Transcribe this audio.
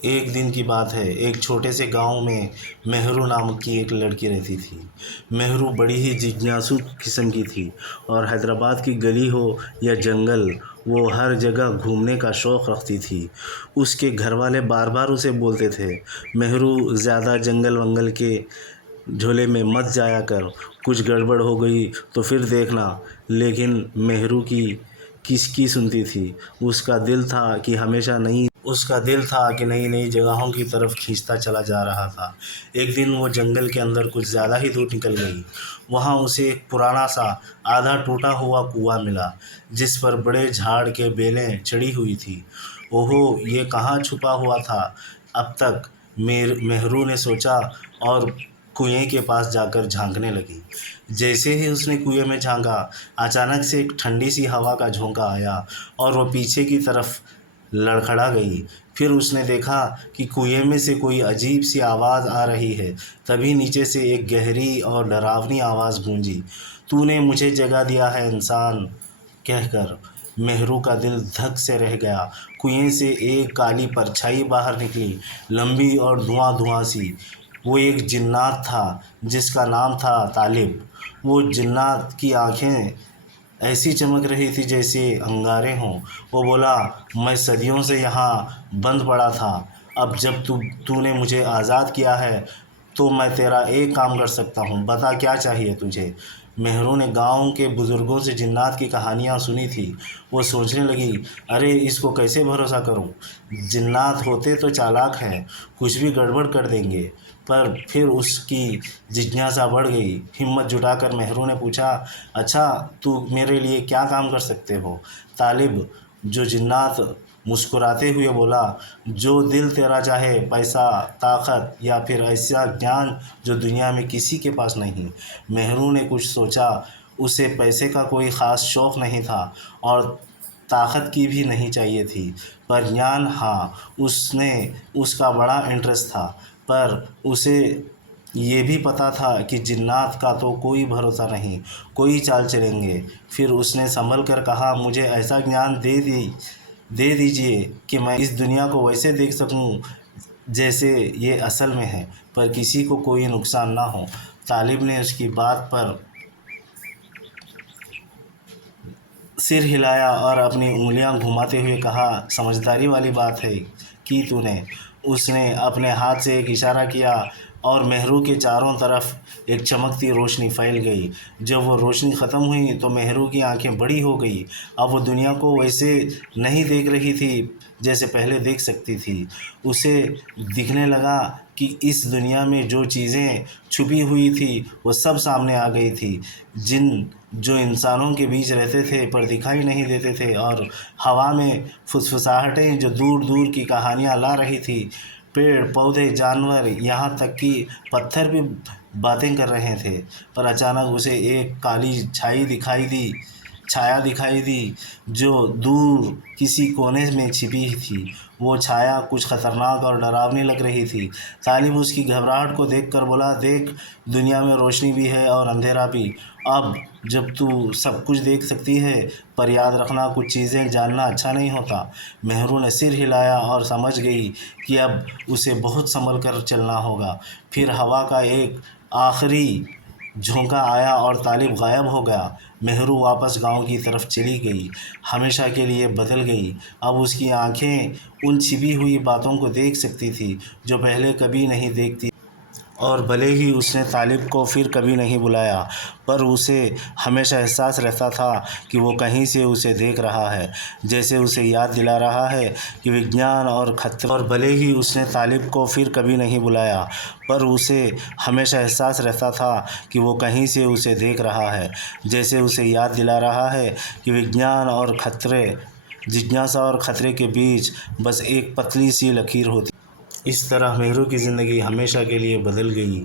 एक दिन की बात है। एक छोटे से गांव में मेहरू नामक की एक लड़की रहती थी। मेहरू बड़ी ही जिज्ञासु किस्म की थी और हैदराबाद की गली हो या जंगल, वो हर जगह घूमने का शौक़ रखती थी। उसके घर वाले बार बार उसे बोलते थे, मेहरू ज़्यादा जंगल वंगल के झोले में मत जाया कर, कुछ गड़बड़ हो गई तो फिर देखना। लेकिन मेहरू की किसकी सुनती थी। उसका दिल था कि नई नई जगहों की तरफ खींचता चला जा रहा था। एक दिन वो जंगल के अंदर कुछ ज़्यादा ही दूर निकल गई। वहाँ उसे एक पुराना सा आधा टूटा हुआ कुआं मिला, जिस पर बड़े झाड़ के बेलें चढ़ी हुई थी। ओहो, ये कहाँ छुपा हुआ था अब तक, मेहरू ने सोचा और कुएं के पास जाकर झांकने लगी। जैसे ही उसने कुएं में झांका, अचानक से एक ठंडी सी हवा का झोंका आया और वो पीछे की तरफ लड़खड़ा गई। फिर उसने देखा कि कुएं में से कोई अजीब सी आवाज़ आ रही है। तभी नीचे से एक गहरी और डरावनी आवाज़ गूंजी, तूने मुझे जगा दिया है इंसान, कहकर। मेहरू का दिल धक से रह गया। कुएं से एक काली परछाई बाहर निकली, लंबी और धुआं धुआं सी। वो एक जिन्नात था जिसका नाम था तालिब। वो जिन्नात की आंखें ऐसी चमक रही थी जैसे अंगारे हों। वो बोला, मैं सदियों से यहाँ बंद पड़ा था। अब जब तूने मुझे आज़ाद किया है तो मैं तेरा एक काम कर सकता हूँ। बता, क्या चाहिए तुझे। मेहरू ने गांव के बुज़ुर्गों से जिन्नात की कहानियाँ सुनी थी। वो सोचने लगी, अरे इसको कैसे भरोसा करूँ। जिन्नात होते तो चालाक हैं, कुछ भी गड़बड़ कर देंगे। पर फिर उसकी जिज्ञासा बढ़ गई। हिम्मत जुटाकर मेहरू ने पूछा, अच्छा तू मेरे लिए क्या काम कर सकते हो। तालिब, जो जिन्नात मुस्कुराते हुए बोला, जो दिल तेरा चाहे, पैसा, ताकत या फिर ऐसा ज्ञान जो दुनिया में किसी के पास नहीं। मेहरू ने कुछ सोचा। उसे पैसे का कोई ख़ास शौक़ नहीं था और ताकत की भी नहीं चाहिए थी, पर ज्ञान, हाँ, उसका बड़ा इंटरेस्ट था। पर उसे ये भी पता था कि जिन्नात का तो कोई भरोसा नहीं, कोई चाल चलेंगे। फिर उसने संभल कर कहा, मुझे ऐसा ज्ञान दे दीजिए कि मैं इस दुनिया को वैसे देख सकूं जैसे ये असल में है, पर किसी को कोई नुकसान ना हो। तालिब ने उसकी बात पर सिर हिलाया और अपनी उंगलियां घुमाते हुए कहा, समझदारी वाली बात है कि तूने। उसने अपने हाथ से एक इशारा किया और मेहरू के चारों तरफ एक चमकती रोशनी फैल गई। जब वो रोशनी ख़त्म हुई तो मेहरू की आंखें बड़ी हो गई। अब वो दुनिया को वैसे नहीं देख रही थी जैसे पहले देख सकती थी। उसे दिखने लगा कि इस दुनिया में जो चीज़ें छुपी हुई थी वो सब सामने आ गई थी। जो इंसानों के बीच रहते थे पर दिखाई नहीं देते थे, और हवा में फुसफुसाहटें जो दूर दूर की कहानियाँ ला रही थी। पेड़ पौधे, जानवर, यहाँ तक कि पत्थर भी बातें कर रहे थे। पर अचानक उसे एक काली छाया दिखाई दी जो दूर किसी कोने में छिपी थी। वो छाया कुछ खतरनाक और डरावनी लग रही थी। तालिब उसकी घबराहट को देखकर बोला, देख, दुनिया में रोशनी भी है और अंधेरा भी। अब जब तू सब कुछ देख सकती है, पर याद रखना, कुछ चीज़ें जानना अच्छा नहीं होता। मेहरू ने सिर हिलाया और समझ गई कि अब उसे बहुत संभल कर चलना होगा। फिर हवा का एक आखिरी झोंका आया और तालिब गायब हो गया। मेहरू वापस गांव की तरफ चली गई, हमेशा के लिए बदल गई। अब उसकी आंखें उन छिपी हुई बातों को देख सकती थी जो पहले कभी नहीं देखती। और भले ही उसने तालिब को फिर कभी नहीं बुलाया, पर उसे हमेशा एहसास रहता था कि वो कहीं से उसे देख रहा है, जैसे उसे याद दिला रहा है कि विज्ञान और खतरे। और भले ही उसने तालिब को फिर कभी नहीं बुलाया, पर उसे हमेशा एहसास रहता था कि वो कहीं से उसे देख रहा है, जैसे उसे याद दिला रहा है कि विज्ञान और खतरे, जिज्ञासा और खतरे के बीच बस एक पतली सी लकीर होती। इस तरह मेहरू की ज़िंदगी हमेशा के लिए बदल गई।